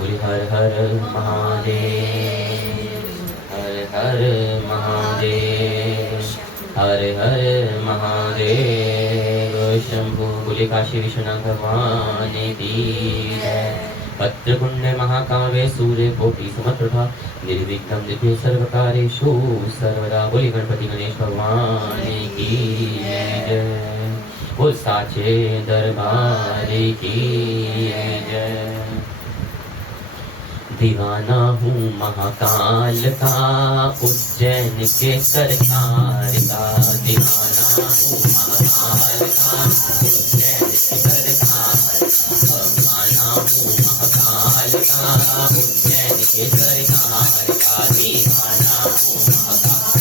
बोले हर हर महादेव, हर हर महादेव, हर हर महादेव शंभु। बोले काशी विश्वनाथ भगवान की जय। पत्रकुंड महाकाव्य सूर्य कोटि समप्रभा निर्विघ्नं दिव्य सर्वकार्येषु सर्वदा। बोले गणपति गणेश भगवान की जय। बोल साचे दरबार की जय। दीवाना हूँ महाकाल का, उज्जैन के सरकार का। दीवाना हूँ महाकाल का, उज्जैन के सरकार। दीवाना हूँ महाकाल का, उज्जैन के सरकार का। दीवाना हूँ महाकाल।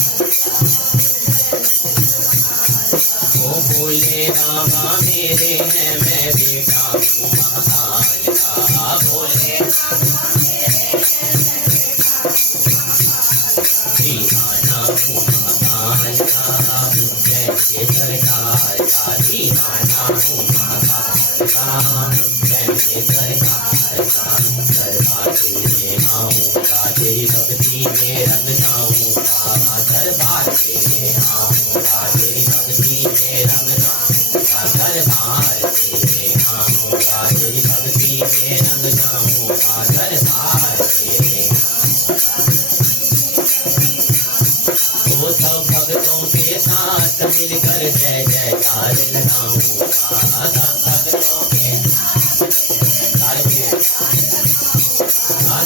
ओ बोले रामा मेरे हैं, मैं बेटा हूँ महाकाल का। बोले दीवाना हूँ महाकाल का, उज्जैन के सरकार का। दीवाना हूँ महाकाल का, उज्जैन के सरकार का। दरबार तेरे आऊँगा, तेरी भक्ति में रंग जाऊँगा। दरबार तेरे आऊँगा, तेरी भक्ति में रंग जाऊँगा। दरबार तेरे आऊँगा, तेरी भक्ति में रंग जाऊँगा। दरबार तेरे तो सब भक्तों के साथ मिलकर जय जयकार लगाऊंगा। सब भक्तों के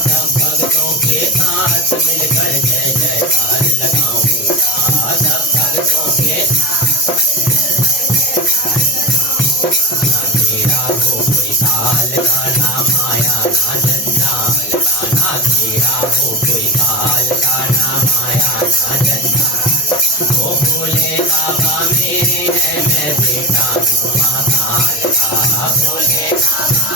सब भक्तों के साथ मिलकर जय जयकार लगाऊंगा। सब भक्तों के ना तेरा हो कोई काल का, ना माया ना जंजाल का। ना तेरा हो कोई काल का, ना माया ना जंजाल। ओ बोले बाबा मेरे हैं, मैं बेटा हूँ महाकाल का। बोले बाबा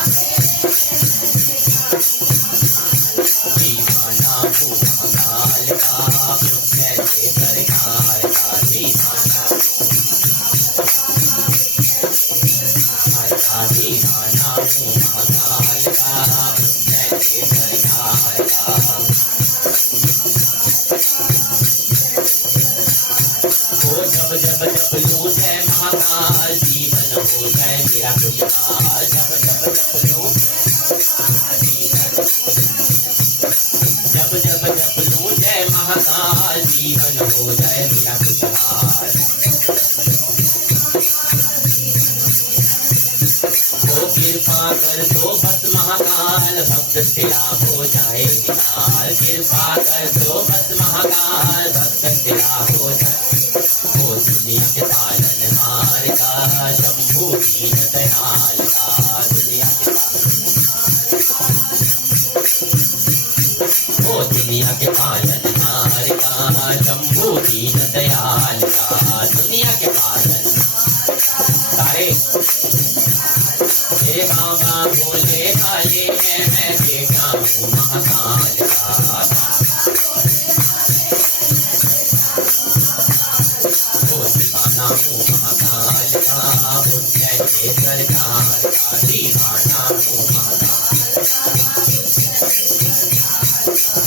दीवाना हूँ महाकाल का, उज्जैन के सरकार का। दीवाना दीवाना हूँ महाकाल का, उज्जैन के सरकार का। ओ जब जब जब लूं जय महाकाल, जीवन हो जाए मेरा खुशहाल। जब जब जब लूं जब जब जब लूं जय महाकाल, जीवन हो जाए मेरा खुशहाल। ओ कृपा कर दो बस महाकाल, भक्त तेरा हो जाए निहाल। कृपा कर दो बस महाकाल, भक्त तेरा हो जाए। ओ दुनिया के पालनहार का, शंभु दीन दयाल का। दुनिया के ओ दुनिया के पालनहार का, शंभु दीन दयाल का। दुनिया के पालन सारे हे बाबा भोले भाले हैं, मैं बेटा हूँ महाकाल का। ओ दीवाना हूँ महाकाल का, उज्जैन के सरकार का। दीवाना हूँ महाकाल।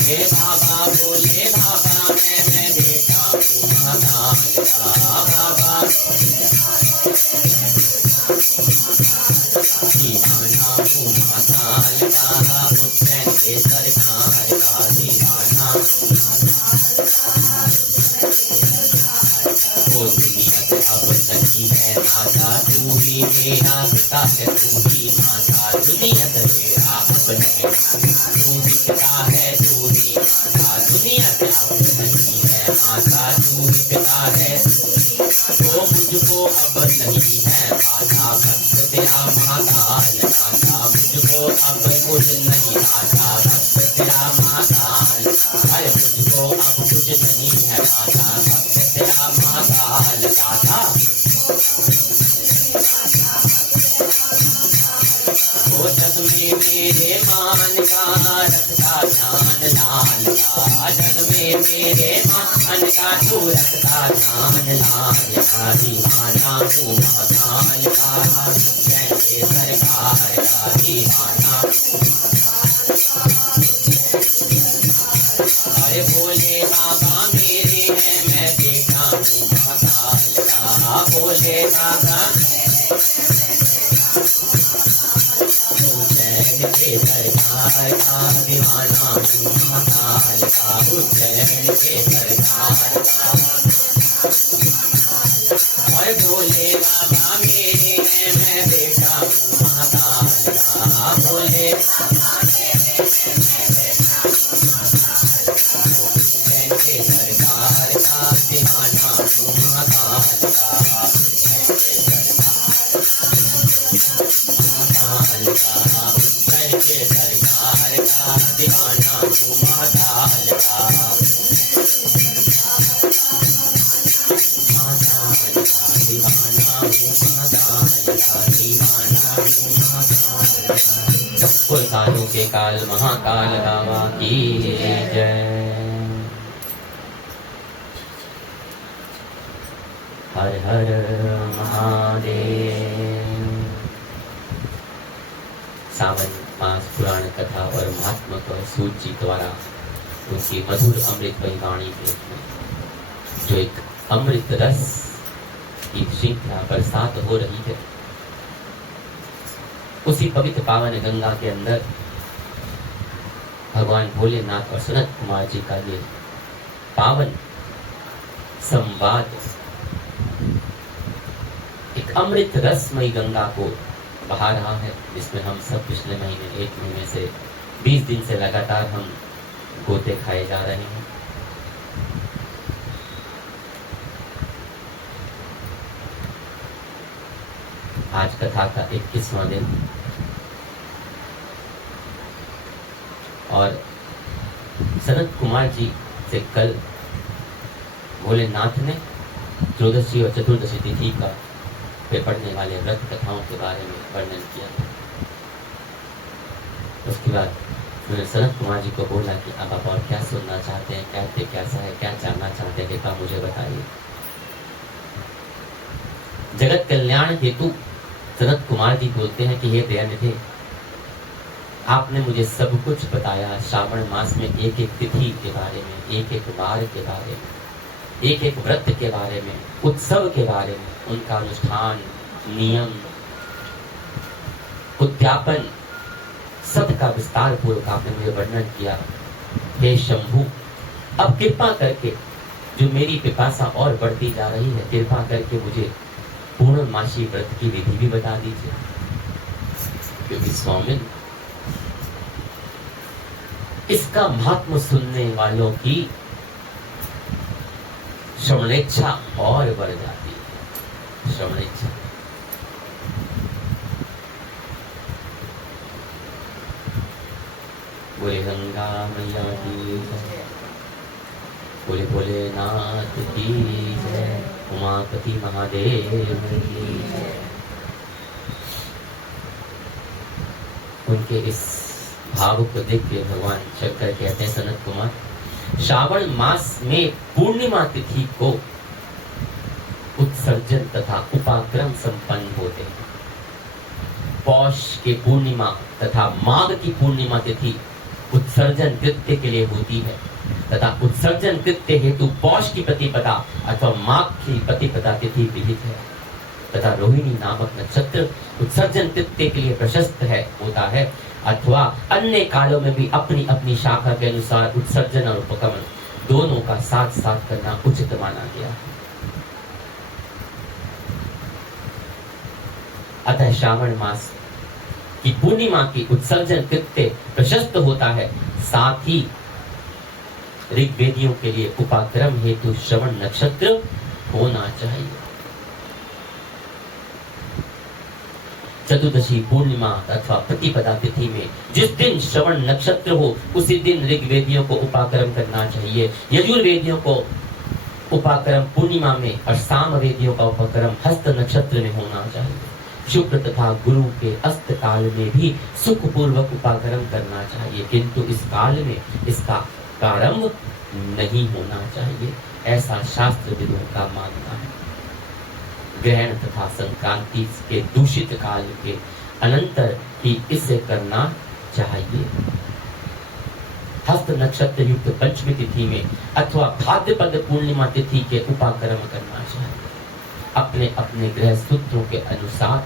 हे बाबा भोले बाबा मैं बेटा हूँ महाकाल का। बाबा दीवाना हूँ महाकाल का, उज्जैन के सरकार का। दीवाना वो दुनिया से अब नहीं है माता, तू ही मेरा पिता है, तू ही माता। दुनिया से मेरा अब नहीं, तू ही पिता है, तू ही माता। दुनिया से अब नहीं है माता, तू ही पिता है। तो मुझको अब नहीं है माता, भक्त तेरा महाकाल माता। मुझको अब कुछ नहीं आता, भक्त तेरा महाकाल। अरे मुझको अब कुछ नहीं है माता, भक्त तेरा महाकाल दाता। वो जग में मेरे मान का रखता ध्यान लाल का। जग में मेरे मान का तू रखता ध्यान लाल का। दीवाना हूँ महाकाल का, उज्जैन के सरकार का। दीवाना के सरकार का दीवाना हूँ महाकाल का, उज्जैन के सरकार का। और भोले बाबा मेरे हैं, मैं बेटा हूँ महाकाल का, भोले उज्जैन के सरकार का दीवाना हूँ महाकाल का, उज्जैन के सरकार का दीवाना हूँ महाकाल का, दीवाना हूँ महाकाल का, दीवाना हूँ महाकाल का। कुल कालों के काल महाकाल बाबा की जय। हर हर महादेव। सावन मास पुराण कथा और महात्मा को सूत जी द्वारा उनकी मधुर अमृतमयी वाणी में जो एक अमृत रस की श्रृंखला बरसात हो रही है, उसी पवित्र पावन गंगा के अंदर भगवान भोलेनाथ और सनत कुमार जी का ये पावन संवाद एक अमृत रसमयी गंगा को बहा रहा है, जिसमें हम सब पिछले महीने 1 महीने से 20 दिन से लगातार हम गोते खाए जा रहे हैं। आज कथा का 21वां दिन और सनत कुमार जी से कल भोलेनाथ ने त्रयोदशी और चतुर्दशी तिथि का पे पढ़ने वाले व्रत कथाओं के बारे में वर्णन किया। उसके बाद मैंने सनत कुमार जी को बोला कि अब आप और क्या सुनना चाहते हैं, कहते कैसा है, क्या जानना चाहते हैं, कृपा मुझे बताइए। जगत कल्याण हेतु सनत कुमार जी बोलते हैं कि हे दयानिधि, आपने मुझे सब कुछ बताया। श्रावण मास में एक एक तिथि के बारे में, एक एक वार के बारे में, एक एक व्रत के बारे में, उत्सव के बारे में, उनका अनुष्ठान, नियम, उद्यापन, सब का विस्तार पूर्वक आपने मुझे वर्णन किया। हे शंभु, अब कृपा करके जो मेरी पिपासा और बढ़ती जा रही है, कृपा करके मुझे पूर्णमासी व्रत की विधि भी बता दीजिए, क्योंकि स्वामी इसका महात्म सुनने वालों की श्रवणेच्छा और बढ़ जाती है। श्रवणेच्छा बोले गंगा मैया की जय, बोले भोलेनाथ की जय, उमापति महादेव की जय। उनके इस भाव को देख के भगवान शंकर कहते हैं, सनत कुमार, श्रावण मास में पूर्णिमा तिथि को उत्सर्जन तथा उपाक्रम संपन्न होते हैं। पौष के पूर्णिमा तथा माघ की पूर्णिमा तिथि उत्सर्जन कृत्य के लिए होती है, तथा उत्सर्जन कृत्य हेतु पौष की प्रतिपदा अथवा माघ की प्रतिपदा तिथि विहित है, तथा रोहिणी नामक नक्षत्र उत्सर्जन कृत्य के लिए प्रशस्त है होता है, अथवा अन्य कालों में भी अपनी अपनी शाखा के अनुसार उत्सर्जन और उपगमन दोनों का साथ साथ करना उचित माना गया है। अतः श्रावण मास की पूर्णिमा की उत्सर्जन कृत्य प्रशस्त होता है, साथ ही ऋग्वेदियों के लिए उपाक्रम हेतु श्रवण नक्षत्र होना चाहिए। चतुर्दशी पूर्णिमा अथवा प्रतिपदा तिथि में जिस दिन श्रवण नक्षत्र हो, उसी दिन ऋग्वेदियों को उपाक्रम करना चाहिए। यजुर्वेदियों को उपाक्रम पूर्णिमा में और सामवेदियों का उपाक्रम हस्त नक्षत्र में होना चाहिए। शुक्र तथा गुरु के अस्त काल में भी सुखपूर्वक उपाक्रम करना चाहिए, किंतु इस काल में इसका प्रारंभ नहीं होना चाहिए, ऐसा शास्त्र विदों का मानना है। ग्रहण तथा संक्रांति के दूषित काल के अनंतर ही इसे करना चाहिए। हस्त नक्षत्र युक्त पंचमी तिथि में अथवा भाद्रपद पूर्णिमा तिथि के उपाक्रम करना चाहिए। अपने अपने ग्रह सूत्रों के अनुसार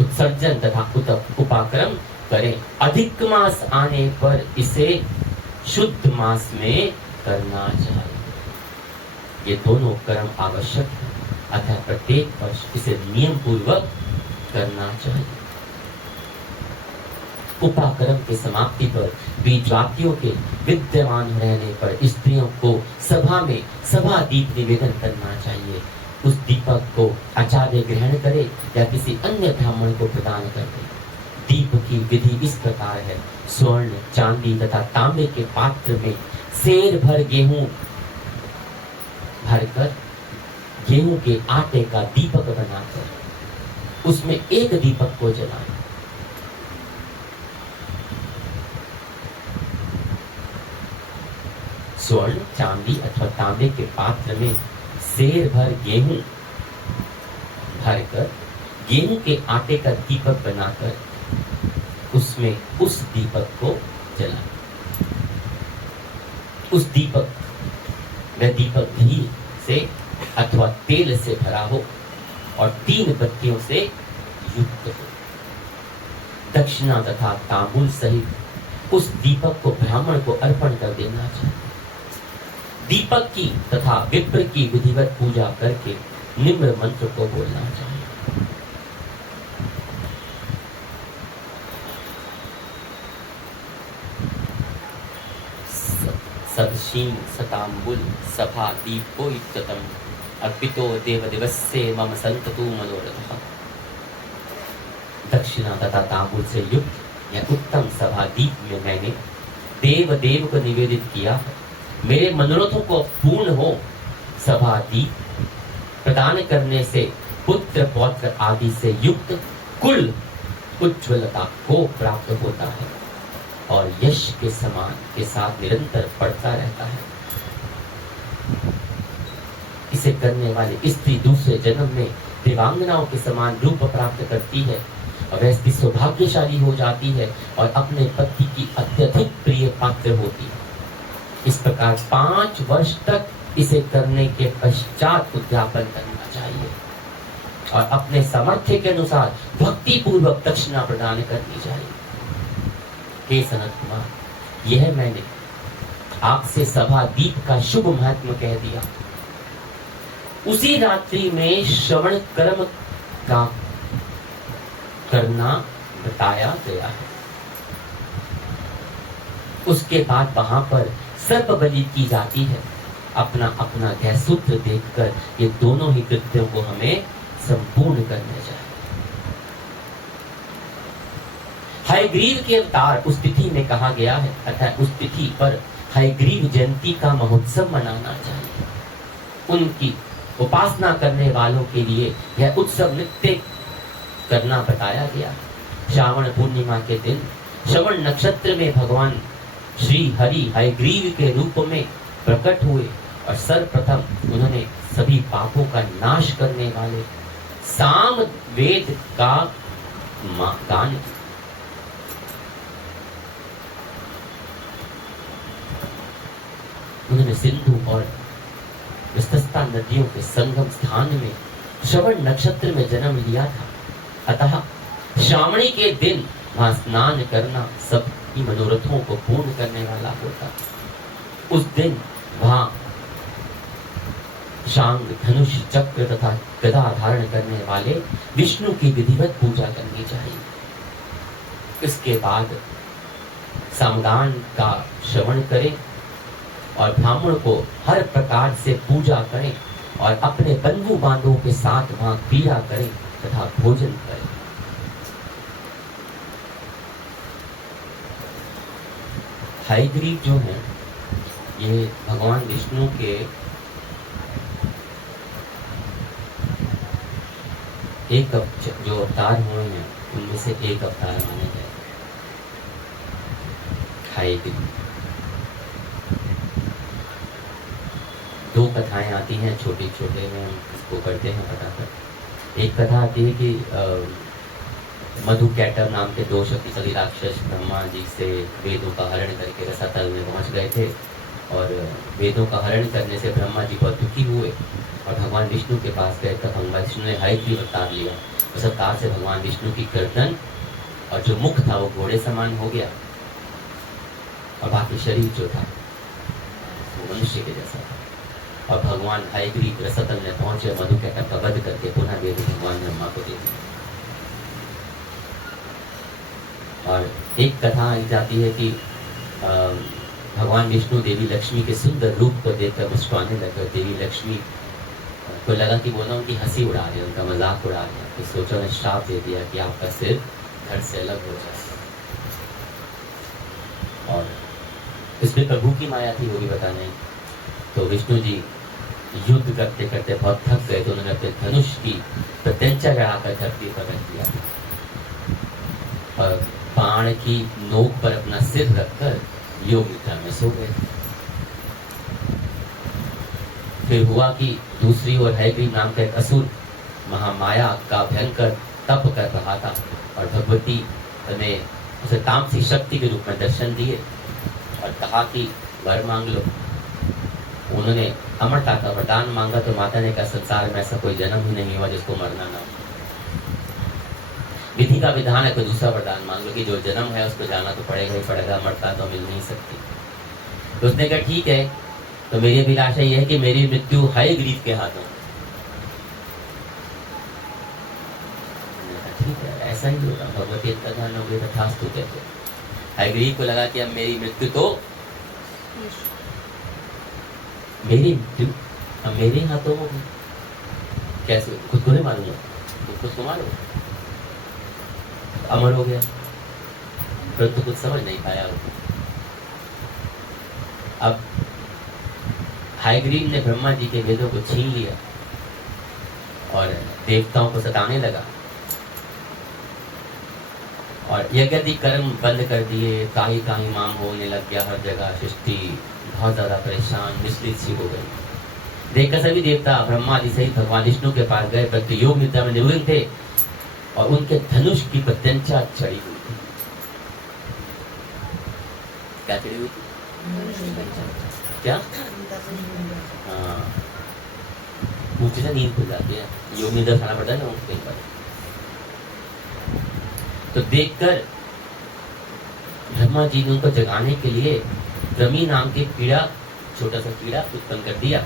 उत्सर्जन तथा उपाक्रम करें। अधिक मास आने पर इसे शुद्ध मास में करना चाहिए। ये दोनों कर्म आवश्यक है, अतः प्रत्येक वर्ष इसे नियम पूर्वक करना चाहिए। उपाकर्म की समाप्ति पर बीजवातियों के विद्यमान रहने पर स्त्रियों को सभा में सभा दीप निवेदन करना चाहिए। उस दीपक को आचार्य ग्रहण करे या किसी अन्य ब्राह्मण को प्रदान कर दे। दीप की विधि इस प्रकार है। स्वर्ण, चांदी तथा तांबे के पात्र में सेर भर गेहूं भरकर गेहूं के आटे का दीपक बनाकर उसमें एक दीपक को जलाएं। स्वर्ण, चांदी अथवा तांबे के पात्र में सेर भर गेहूं भरकर गेहूं के आटे का दीपक बनाकर उसमें उस दीपक को जलाएं। उस दीपक वह दीपक घी से अथवा तेल से भरा हो और 3 बत्तियों से युक्त हो। दक्षिणा तथा तांबूल सहित उस दीपक को ब्राह्मण को अर्पण कर देना चाहिए। दीपक की तथा विप्र की विधिवत पूजा करके निम्न मंत्र को बोलना चाहिए। सदशीम सतांबुल सभा दीपो युक्ततम अर्पितो देव दिवस्य मम संततु मनोरथः। दक्षिणा तथा तांबुल से युक्त यह उत्तम सभा दीप में मैंने देव को निवेदित किया है। मेरे मनोरथों को पूर्ण हो। सभा दीप प्रदान करने से पुत्र पौत्र आदि से युक्त कुल उज्ज्वलता को प्राप्त होता है और यश के समान के साथ निरंतर बढ़ता रहता है। इसे करने वाली स्त्री दूसरे जन्म में देवांगनाओं के समान रूप प्राप्त करती है और वह स्त्री सौभाग्यशाली हो जाती है और अपने पति की अत्यधिक प्रिय पात्र होती है। इस प्रकार 5 वर्ष तक इसे करने के पश्चात उद्यापन करना चाहिए और अपने सामर्थ्य के अनुसार भक्ति पूर्वक दक्षिणा प्रदान करनी चाहिए। हे सनत कुमार, यह मैंने आपसे सभा दीप का शुभ महत्व कह दिया। उसी रात्रि में श्रवण कर्म का करना बताया गया है। उसके बाद वहां पर सर्प बलि की जाती है। अपना अपना गृह सूत्र देखकर ये दोनों ही कृत्यों को हमें संपूर्ण करने चाहिए। हयग्रीव के अवतार उस तिथि में कहा गया है, अतः उस तिथि पर हयग्रीव जयंती का महोत्सव मनाना चाहिए। उनकी उपासना करने वालों के लिए यह उत्सव नृत्य करना बताया गया। श्रावण पूर्णिमा के दिन श्रवण नक्षत्र में भगवान श्री हरि हयग्रीव के रूप में प्रकट हुए और सर्वप्रथम उन्होंने सभी पापों का नाश करने वाले साम वेद का गान किया। उन्होंने सिंधु और विस्तस्ता नदियों के संगम स्थान में श्रवण नक्षत्र में जन्म लिया था। अतः श्रावणी के दिन वहां स्नान करना सबकी मनोरथों को पूर्ण करने वाला होता। उस दिन वहां शांग, धनुष, चक्र तथा गदा धारण करने वाले विष्णु की विधिवत पूजा करनी चाहिए। इसके बाद सामगान का श्रवण करें और ब्राह्मण को हर प्रकार से पूजा करें और अपने बंधु बांधवों के साथ वहां क्रीड़ा करें तथा भोजन करें। हयग्रीव जो है ये भगवान विष्णु के एक जो अवतार हुए हैं उनमें से एक अवतार माने गए हयग्रीव। 2 कथाएं आती हैं छोटे छोटे में, हम इसको करते हैं फटाफट। एक कथा आती है कि मधु कैटव नाम के 2 शक्तिशाली राक्षस ब्रह्मा जी से वेदों का हरण करके रसातल में पहुंच गए थे और वेदों का हरण करने से ब्रह्मा जी बहुत दुखी हुए और भगवान विष्णु के पास गए। तब भगवान विष्णु ने हयग्रीव अवतार लिया। उस अवतार से भगवान विष्णु की गर्दन और जो मुख था वो घोड़े समान हो गया, और बाकी शरीर जो था वो मनुष्य के जैसा था। और भगवान हयग्रीव रसतल में पहुंचे, मधुकैटभ का वध करके पुनः वेद भगवान ब्रह्मा को दे दिया। और एक कथा आई जाती है कि भगवान विष्णु देवी लक्ष्मी के सुंदर रूप को देखकर मुस्कुराने लगे। देवी लक्ष्मी को लगा कि वो ना उनकी हंसी उड़ा रहे, उनका मजाक उड़ा रहे, तो सोचो ने श्राप दे दिया कि आपका सिर धड़ से अलग हो जाए। और इसमें प्रभु की माया थी, वो भी बताने। तो विष्णु जी युद्ध करते करते बहुत थक गए, तो उन्होंने अपने धनुष की प्रत्यंचा चढ़ाकर धरती पर रख दिया और बाण की नोक पर अपना सिर रखकर योग निद्रा में सो गए। फिर हुआ कि दूसरी ओर हयग्रीव नाम का एक असुर महामाया का भयंकर तप कर रहा था, और भगवती ने उसे तामसी शक्ति के रूप में दर्शन दिए और कहा कि वर मांग लो। उन्होंने अमरता का वरदान मांगा, तो माता ने कहा संसार में ऐसा कोई जन्म ही नहीं हुआ जिसको मरना ना हो। विधि का विधान है, कोई दूसरा वरदान मांग लो कि जो जन्म है उसको जाना तो पड़ेगा ही पड़ेगा, मरता तो मिल नहीं सकती। तो उसने कहा ठीक है, तो मेरी अभिलाषा यह है कि मेरी मृत्यु हयग्रीव के हाथों। ठीक है, ऐसा ही होगा, भगवती तथान हो गई तथास्तु कहते। हयग्रीव को लगा कि अब मेरी मृत्यु तो अब मेरे हाथों होगी। कैसे? खुद को नहीं मारूंगा, खुद को मारो। अमर हो गया, परंतु कुछ समझ नहीं पाया। अब हयग्रीव ने ब्रह्मा जी के वेदों को छीन लिया और देवताओं को सताने लगा और यज्ञादि कर्म बंद कर दिए। काही काही माम होने लग गया, हर जगह सृष्टि बहुत ज्यादा परेशान मिश्रित सी हो गई। देखकर सभी देवता ब्रह्मा जी सहित भगवान विष्णु के पास गए, परंतु योग निद्रा में निमग्न थे और उनके धनुष की प्रत्यंचा चढ़ी हुई थी। क्या चढ़ी हुई थी? क्या? हाँ, ऊँचे से नींद खुल जाती है, योग निद्रा खाना पड़ता है ना उनको कई बार। तो देखकर ब्रह्मा जी ने उनको जगाने के लिए रमी नाम के कीड़ा, छोटा सा कीड़ा उत्पन्न कर दिया,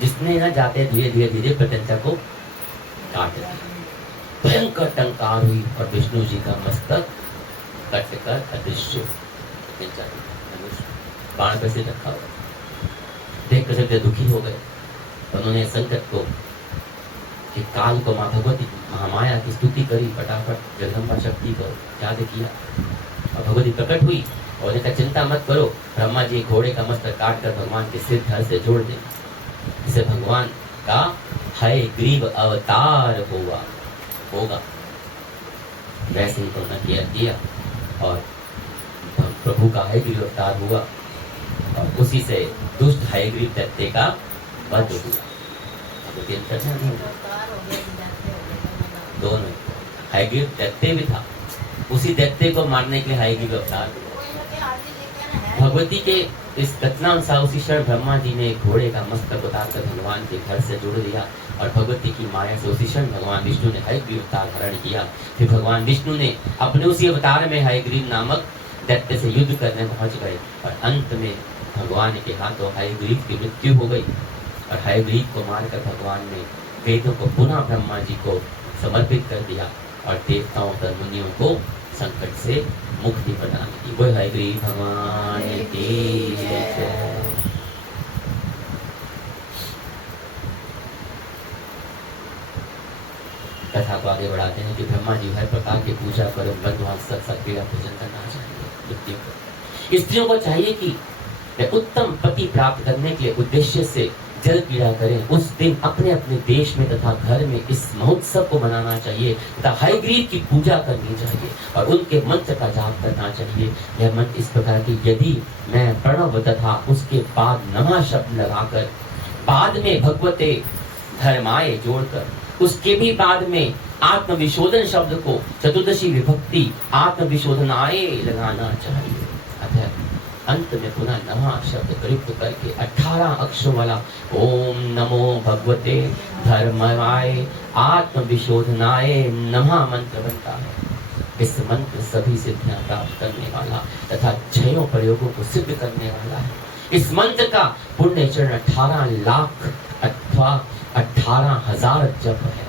जिसने ना जाते धीरे धीरे धीरे प्रत्यंचा को काट दिया। भयंकर टंकार हुई और विष्णु जी का मस्तक कटकर अदृश्य, बाण पर से रखा हुआ। देख कर सबसे दुखी हो गए। उन्होंने संकट को कि काल को माँ भगवती महामाया की स्तुति करी, फटाफट जगदम्बा शक्ति को याद किया और भगवती प्रकट हुई और उन्हें कहा चिंता मत करो, ब्रह्मा जी घोड़े का मस्तक काट कर भगवान के सिर धड़ से जोड़ दें, इसे भगवान का हयग्रीव अवतार होगा। वैसे ही उन्होंने किया और प्रभु का हयग्रीव अवतार हुआ और उसी से दुष्ट हयग्रीव दैत्य का वध हुआ। दोनों, हयग्रीव दैत्य भी था, उसी दैत्य को मारने के लिए हयग्रीव अवतार। भगवती के इस कथनानुसार उसी क्षण ब्रह्मा जी ने घोड़े का मस्तक उतारकर भगवान के घर से जोड़ दिया और भगवती की माया से उसी क्षण भगवान विष्णु ने हयग्रीव अवतार धारण किया। फिर भगवान विष्णु ने अपने उसी अवतार में हयग्रीव नामक दैत्य से युद्ध करने पहुंच गए और अंत में भगवान के हाथों हयग्रीव की मृत्यु हो गई और हयग्रीव को मारकर भगवान ने वेदों को पुनः ब्रह्मा जी को समर्पित कर दिया और देवताओं और मुनियों को संकट से मुक्ति प्रदान की। वो हयग्रीव भगवान की जय। कथा को आगे बढ़ाते हैं कि ब्रह्मा जी हर प्रकार की पूजा करो, भगवान सबका पूजन करना चाहिए। स्त्रियों को चाहिए कि उत्तम पति प्राप्त करने के लिए उद्देश्य से जल क्रीड़ा करें। उस दिन अपने अपने देश में तथा घर में इस महोत्सव को मनाना चाहिए तथा हयग्रीव की पूजा करनी चाहिए और उनके मंत्र का जाप करना चाहिए। यह मंत्र इस प्रकार की, यदि मैं प्रणव तथा उसके बाद नमः शब्द लगाकर बाद में भगवते धर्माय जोड़कर उसके भी बाद में आत्मविशोधन शब्द को चतुर्दशी विभक्ति आत्मविशोधनाय लगाना चाहिए। अतः अंत में पुनः नमः शब्द प्रयुक्त करके 18 अक्षरों वाला ओम नमो भगवते धर्माय आत्मविशोधनाय नमः मंत्र बनता है। इस मंत्र सभी सिद्धियां प्राप्त करने वाला तथा छयों प्रयोगों को सिद्ध करने वाला है। इस मंत्र का पुण्य चरण 18 लाख अथवा 18,000 जप है।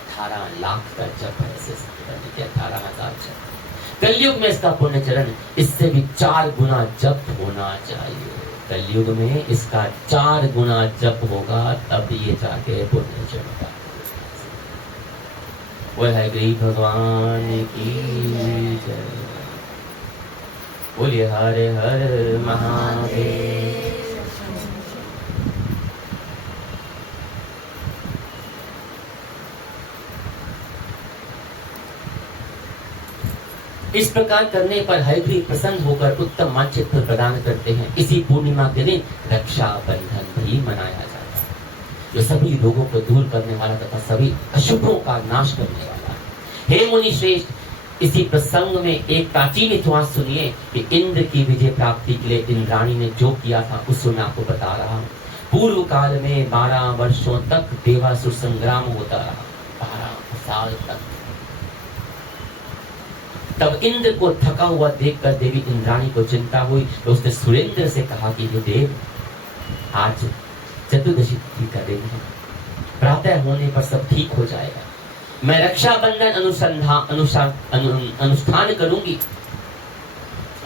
18 लाख का जप है, इसे सिद्ध करने के 18,000 जप। कलयुग में इसका पुण्य चरण इससे भी 4 गुना जप होना चाहिए। कलयुग में इसका 4 गुना जप होगा, तब ये जाके पुण्य चरण का। वो है गरीब भगवान की जय। बोलिए हरे हर महादेव। इस प्रकार करने पर हरिग्रीव प्रसन्न होकर उत्तम वांछित फल प्रदान करते हैं। इसी पूर्णिमा के दिन रक्षा बंधन भी मनाया जाता है, जो सभी रोगों को दूर करने वाला तथा सभी अशुभों का नाश करने वाला है। हे मुनि श्रेष्ठ, इसी प्रसंग में एक प्राचीन इतिहास सुनिए कि इंद्र की विजय प्राप्ति के लिए इंद्राणी ने जो किया था, उसको मैं आपको बता रहा हूँ। पूर्व काल में 12 वर्षों तक देवासुर संग्राम होता रहा, 12 साल तक। तब इंद्र को थका हुआ देखकर देवी इंद्राणी को चिंता हुई, तो उसने सुरेंद्र से कहा कि हे देव, आज चतुर्दशी तिथि का दिन है, प्रातः होने पर सब ठीक हो जाएगा। मैं रक्षाबंधन अनुष्ठान करूंगी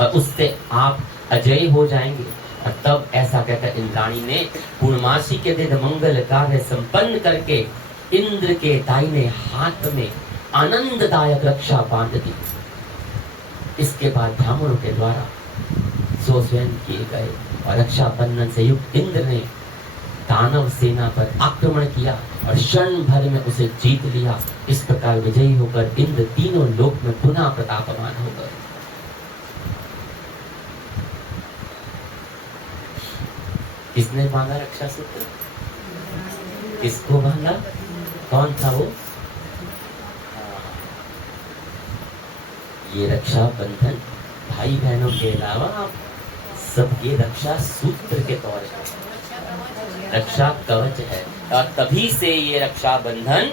और उससे आप अजय हो जाएंगे। और तब ऐसा कहकर इंद्राणी ने पूर्णमासी के दिन मंगल कार्य संपन्न करके इंद्र के दाहिने हाथ में आनंददायक रक्षा बांध दी। इसके बाद ब्राह्मणों के द्वारा स्वयं किए गए और रक्षाबंधन से युक्त इंद्र ने दानव सेना पर आक्रमण किया और क्षण भर में उसे जीत लिया। इस प्रकार विजयी होकर इंद्र तीनों लोक में पुनः प्रतापमान हो गए। किसने बांधा रक्षा सूत्र? किसको बांधा? कौन था वो? ये रक्षा बंधन भाई बहनों के अलावा सबके रक्षा सूत्र के तौर पर रक्षा कवच है, और तभी से ये रक्षा बंधन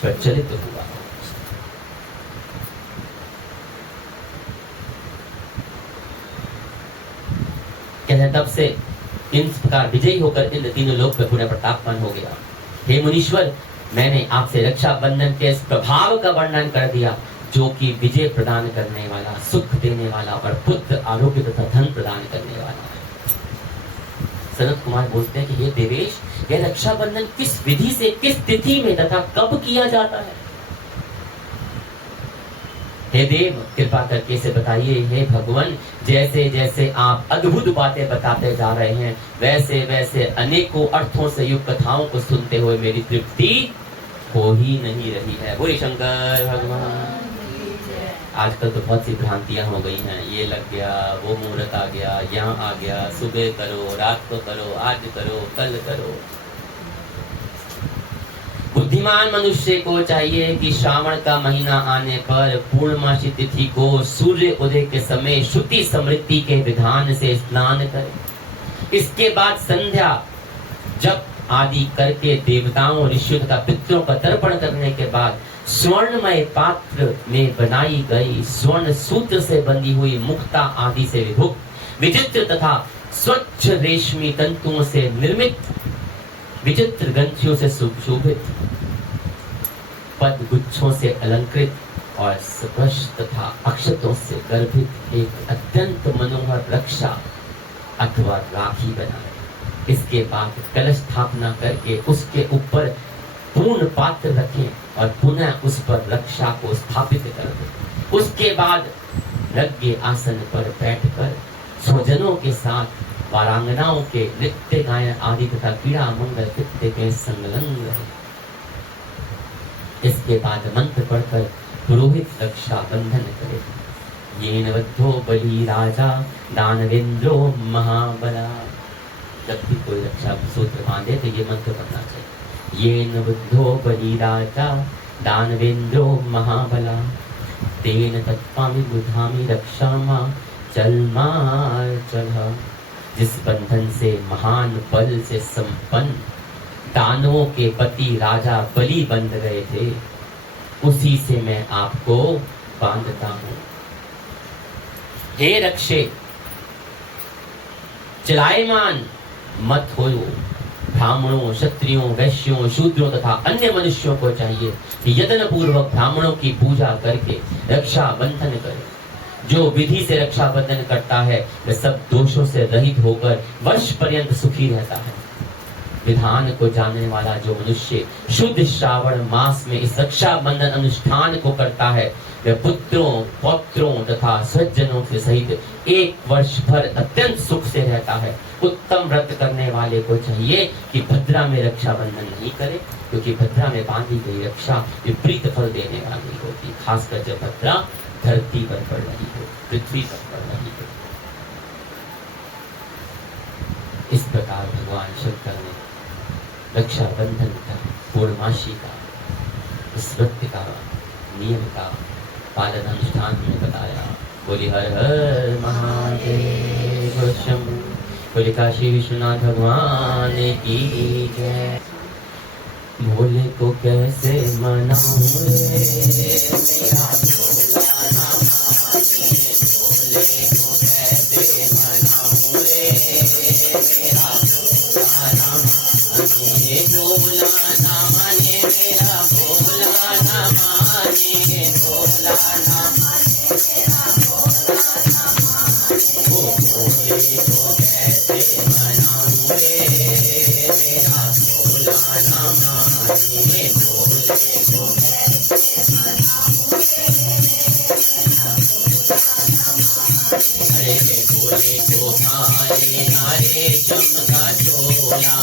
प्रचलित हुआ। कहते तब से इस प्रकार विजयी होकर इन तीनों लोक पे पुनः प्रतापमान हो गया। हे मुनीश्वर, मैंने आपसे रक्षा बंधन के इस प्रभाव का वर्णन कर दिया, जो कि विजय प्रदान करने वाला, सुख देने वाला और पुत्र, आरोग्य तथा धन प्रदान करने वाला है। सनत कुमार बोलते हैं कि ये देवेश, यह रक्षाबंधन किस विधि से, किस तिथि में तथा कब किया जाता है? हे देव, कृपा करके इसे बताइए। हे भगवान, जैसे जैसे आप अद्भुत बातें बताते जा रहे हैं, वैसे वैसे अनेकों अर्थों से युक्त कथाओं को सुनते हुए मेरी तृप्ति हो ही नहीं रही है। बोले शंकर भगवान। आजकल तो बहुत सी भ्रांतियां हो गई हैं। ये लग गया, वो मुहूर्त आ गया, यहाँ आ गया, सुबह करो, रात को करो, आज करो, कल करो। बुद्धिमान मनुष्य को चाहिए कि श्रावण का महीना आने पर पूर्णमासी तिथि को सूर्य उदय के समय श्रुति समृद्धि के विधान से स्नान करे। इसके बाद संध्या जप आदि करके देवताओं, ऋषियों तथा पितरों का तर्पण करने के बाद स्वर्णमय पात्र में बनाई गई स्वर्ण सूत्र से बंधी हुई मुक्ता आदि से विभुक्त विचित्र तथा स्वच्छ रेशमी तंतुओं से निर्मित विचित्र ग्रंथियों से सुशोभित पद गुच्छों से अलंकृत और स्पर्श तथा अक्षतों से गर्भित एक अत्यंत मनोहर रक्षा अथवा राखी बनाए। इसके बाद कलश स्थापना करके उसके ऊपर पूर्ण पात्र रखें और पुनः उस पर रक्षा को स्थापित कर दें। उसके बाद यज्ञ आसन पर बैठकर स्वजनों के साथ वारांगनाओं के नृत्य गायन आदि तथा क्रीड़ा मंगल कृत्य के संलग्न रहे। इसके बाद मंत्र पढ़कर पुरोहित रक्षा बंधन करे। येन बद्धो बलि राजा दानवेंद्रो महाबला। जब भी कोई रक्षा सूत्र बांधे तो ये मंत्र पढ़ना चाहिए। येन बद्धो बलि राजा दानवेंद्रो महाबला तेन तत्पामि बुधामि रक्षामा चलमा चला। जिस बंधन से महान बल से संपन्न दानवों के पति राजा बलि बंध गए थे, उसी से मैं आपको बांधता हूं। हे रक्षे, चलायमान मत हो। ब्राह्मणों, क्षत्रियों, वैश्यों, शूद्रों तथा अन्य मनुष्यों को चाहिए कि यत्न पूर्वक ब्राह्मणों की पूजा करके रक्षा बंधन करें। जो विधि से रक्षा बंधन करता है वह सब दोषों से रहित होकर वर्ष पर्यंत सुखी रहता है। विधान को जानने वाला जो मनुष्य शुद्ध श्रावण मास में इस रक्षा बंधन अनुष्ठान को करता है वह पुत्रों, पौत्रों तथा स्वजनों के सहित 1 वर्ष भर अत्यंत सुख से रहता है। उत्तम व्रत करने वाले को चाहिए कि भद्रा में रक्षा बंधन नहीं करे, क्योंकि भद्रा में बांधी गई रक्षा विपरीत फल देने वाली होती, खासकर जब भद्रा धरती पर पड़ रही हो, पृथ्वी पर पड़ रही हो। इस प्रकार भगवान शंकर ने रक्षा बंधन का, पूर्णमासी का, इस व्रत का, नियम का पालन अनुष्ठान में बताया। बोली हर हर महादेव शंभु, बोली काशी विश्वनाथ भगवान की जय। भोले को कैसे मनाऊं रे मेरा भोला ना माने, भोले को कैसे मनाऊं रे मेरा भोला ना माने, भोला ना माने मेरा भोला ना माने, भोला ना माने मेरा भोला ना माने। भोले को कैसे मनाऊं रे मेरा भोला ना माने, भोले को कैसे मनाऊं रे। अरे भोले को भाए ना रे चमका चोला,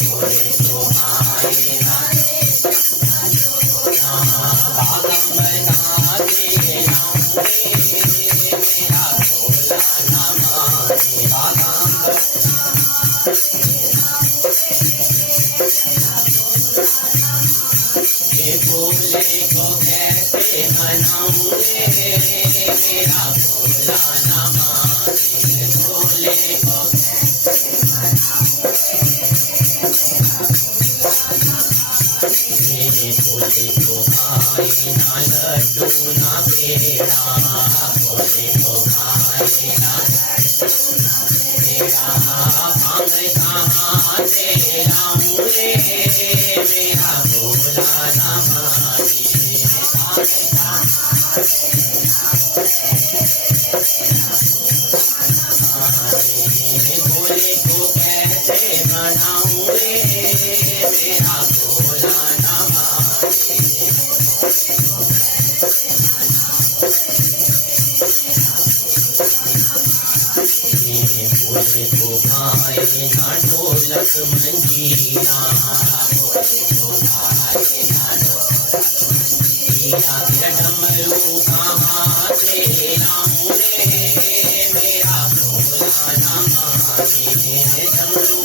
भोले को भाए ना रे चमका चोला, बागंबर कहाँ से लाऊं रे मेरा भोला ना माने, बागंबर भोले को कैसे मनाऊं रे मेरा भोला ना माने, भोले को कैसे मनाऊं मेरे भोले को भाए ना लड्डू ना पेड़ा, भोले को भाए ना मेरा भांग कहाँ से लाऊं रे मेरा भोला ना माने, भोले को कैसे मनाऊं रे मेरा भोला ना माने। भोले को भाए ना ढोलक मंजीरा, भोले को भाए ना ढोलक डमरू कहाँ से लाऊं रे मेरा भोला ना माने, डमरू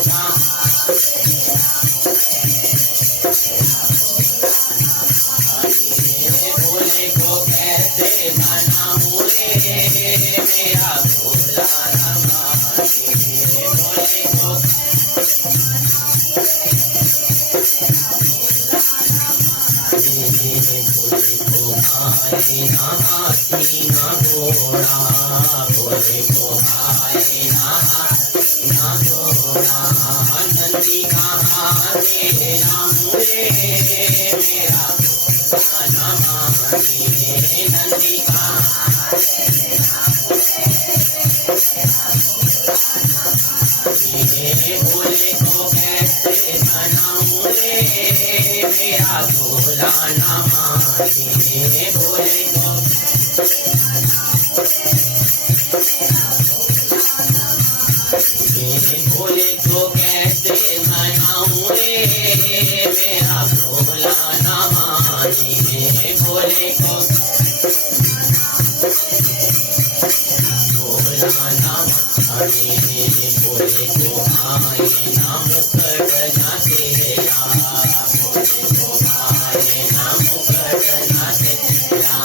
भोले को कैसे मनाऊं रे मेरा भोला ना माने, भोले को भाए ना हाथी ना घोड़ा, भोले को भाए ना घोड़ा, नंदी कहाँ से लाऊं रे मेरा भोला ना माने, नंदी कहाँ से लाऊं रे, भोले को कैसे मनाऊं रे मेरा भोला ना माने, भोले को भोले को कैसे मनाऊं रे मेरा भोला ना माने, भोले को भोला ना माने, भोले को भाए ना मुकुट ना तेरा, भोले को भाए ना मुकुट ना तेरा,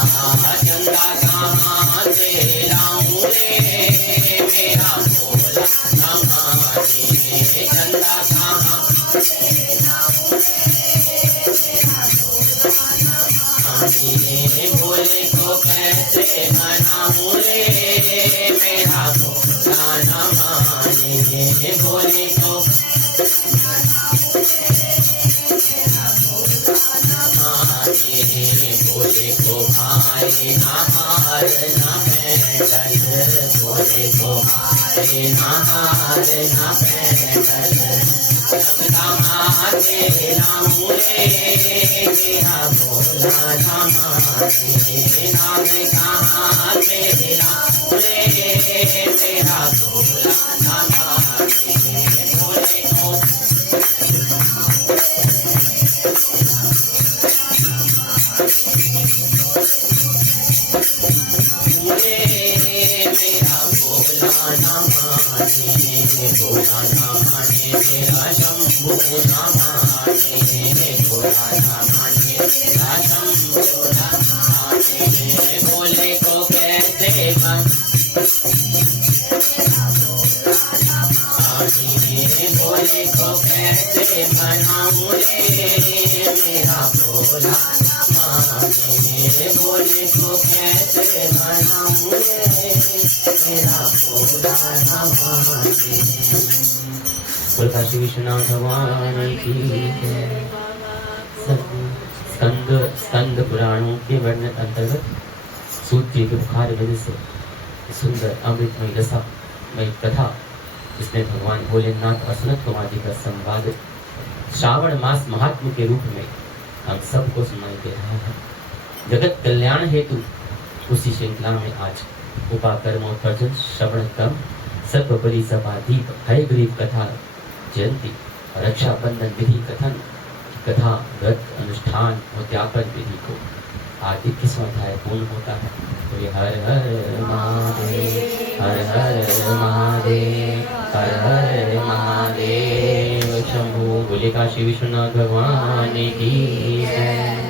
माने, भोले को कैसे मनाऊं रे, मेरा भोला न माने, भोले को भोले को भाए ना हार ना पैदल, भोले को भाए ना हार ना पैदल, लगता माथे लाऊं रे, मेरा भोला ना माने, नाम कहाँ पे लाऊं रे, मेरा भोला ना माने, भोले को मेरा भोला न माने, भोला न माने, मेरा शंभू न माने, भोला न माने, मेरा शंभू न माने, भोले को कैसे भोले को कैसे मनाऊं रे, मेरा भोला माने, भोले को कैसे मनाऊं रे, मेरा भोला माने। बोल काशी विश्वनाथ भगवान की जय। स्कंद पुराणों के वर्णन अंतर्गत सूर्य के बुखार वजह से सुंदर अमृतमयी रसामयी कथा, इसमें भगवान भोलेनाथ और सनत कुमार जी का संवाद श्रावण मास महात्म के रूप में हम सबको सुनाई दे रहा है। जगत कल्याण हेतु उसी श्रृंखला में आज उपाकर्मोत्तर्जन श्रवण क्रम सर्वबली सपादीप हयग्रीव कथा जयंती और रक्षाबंधन विधि कथन कथा व्रत अनुष्ठान और त्यापन विधि को आज 21वां अध्याय पूर्ण होता है। तो ये हर हर महादेव, हर हर महादेव, हर हर महादेव शंभू। बोले काशी विश्वनाथ भगवान की जय।